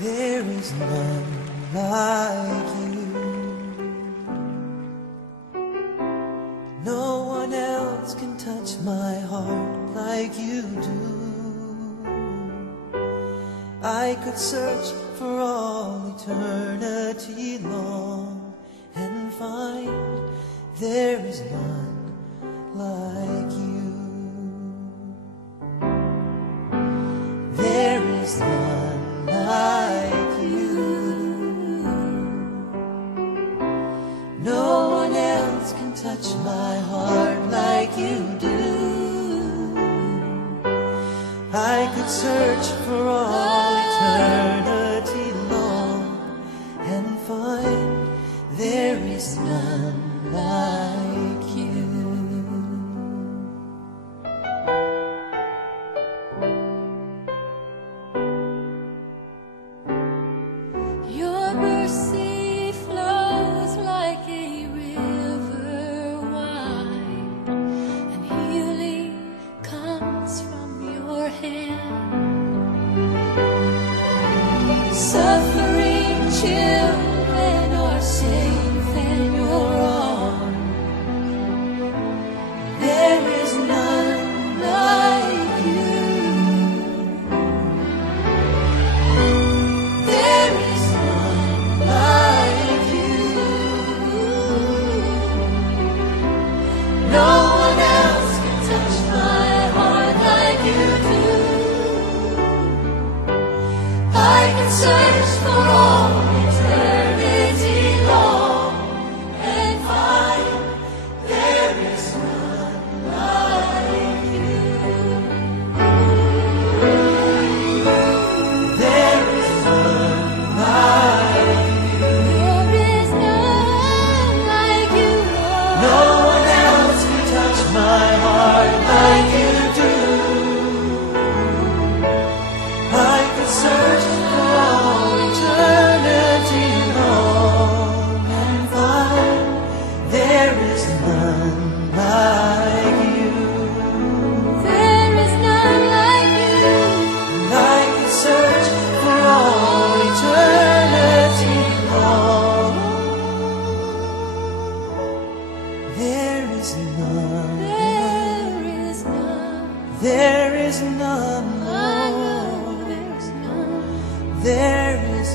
There is none like you. No one else can touch my heart like you do. I could search for all eternity long and find there is none like you. There is none like you. No one else can touch my heart like you do. I could search for all eternity long and find there is none like you. Your mercy flows like a river wide, and healing comes from your hand. Suffering children are safe in your arms. There is none like you. There is none like you. No one else can touch my heart like you do. I can search for all eternity long and find there is none like you. There is none like you. There is none like you, Lord. No one else can touch my heart like you do. I could search for all eternity long and find there is none like you. There is none like you. And I could search for all eternity long. There is none. There is none. There is none, I know Lord. there's none. There is